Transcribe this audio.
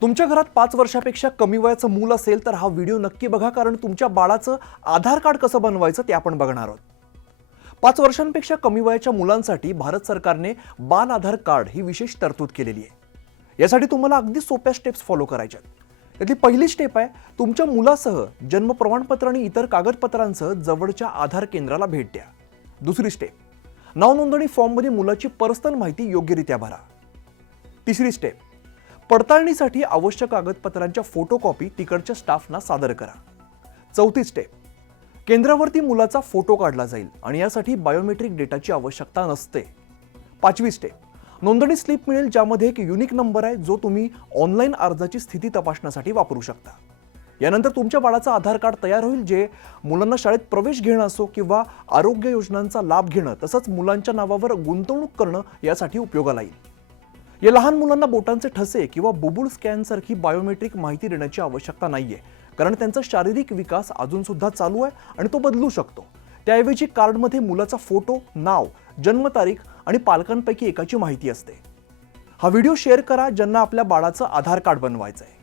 तुमच्या घरात 5 वर्षापेक्षा कमी वयाचं मूल असेल तर हा व्हिडिओ नक्की बघा, कारण तुमच्या बाळाचं आधार कार्ड कसं बनवायचं ते आपण बघणार आहोत. 5 वर्षांपेक्षा कमी वयाच्या मुलांसाठी भारत सरकारने बाल आधार कार्ड ही विशेष तरतूद केलेली आहे. यासाठी तुम्हाला अगदी सोप्या स्टेप्स फॉलो करायच्या आहेत. यातली पहिली स्टेप आहे, तुमच्या मुलासह जन्म प्रमाणपत्र आणि इतर कागदपत्रांसह जवळच्या आधार केंद्राला भेट द्या. दुसरी स्टेप, नाव नोंदणी फॉर्ममध्ये मुलाची पर्सनल माहिती योग्यरित्या भरा. तिसरी स्टेप, पडताळणीसाठी आवश्यक कागदपत्रांच्या फोटोकॉपी तिकडच्या स्टाफना सादर करा. चौथी स्टेप, केंद्रावरती मुलाचा फोटो काढला जाईल आणि यासाठी बायोमेट्रिक डेटाची आवश्यकता नसते. पाचवी स्टेप, नोंदणी स्लिप मिळेल ज्यामध्ये एक युनिक नंबर आहे जो तुम्ही ऑनलाईन अर्जाची स्थिती तपासण्यासाठी वापरू शकता. यानंतर तुमच्या बाळाचं आधार कार्ड तयार होईल, जे मुलांना शाळेत प्रवेश घेणं असो किंवा आरोग्य योजनांचा लाभ घेणं तसंच मुलांच्या नावावर गुंतवणूक करणं यासाठी उपयोगाला येईल. या लहान मुलांना बोटांचे ठसे किंवा बुबुळ स्कॅन सारखी बायोमेट्रिक माहिती देण्याची आवश्यकता नाहीये, कारण त्यांचा शारीरिक विकास अजून सुद्धा चालू आहे आणि तो बदलू शकतो. त्याऐवजी कार्डमध्ये मुलाचा फोटो, नाव, जन्मतारीख आणि पालकांपैकी एकाची माहिती असते. हा व्हिडिओ शेअर करा ज्यांना आपल्या बाळाचं आधार कार्ड बनवायचं आहे.